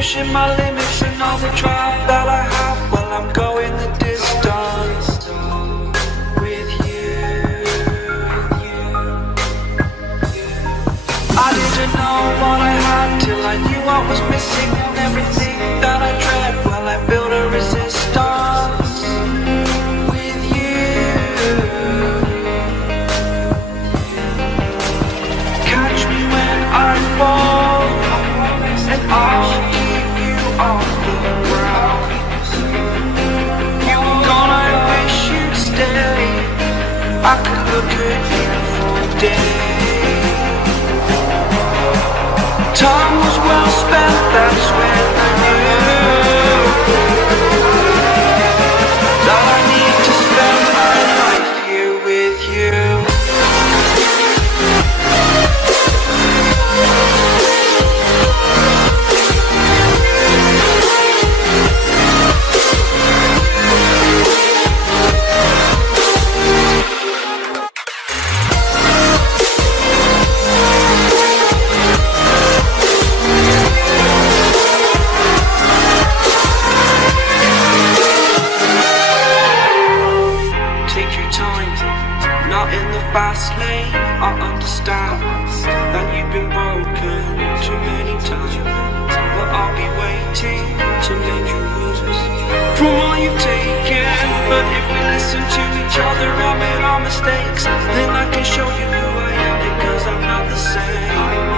pushing my limits and all the drive that I have. Well, I'm going the distance with you. I didn't know what I had till I knew I was missing, and everything that I dread, well, I built a resistance with you. Catch me when I fall, and I'll keep you off the ground. You were gone, I wish you'd stay. I could look at you for days. Time was well spent, that's when I knew that I need to spend my life here with you. Not in the fast lane, I understand that you've been broken too many times, but I'll be waiting to mend your wounds from all you've taken. But if we listen to each other, admit our mistakes, then I can show you who I am, because I'm not the same.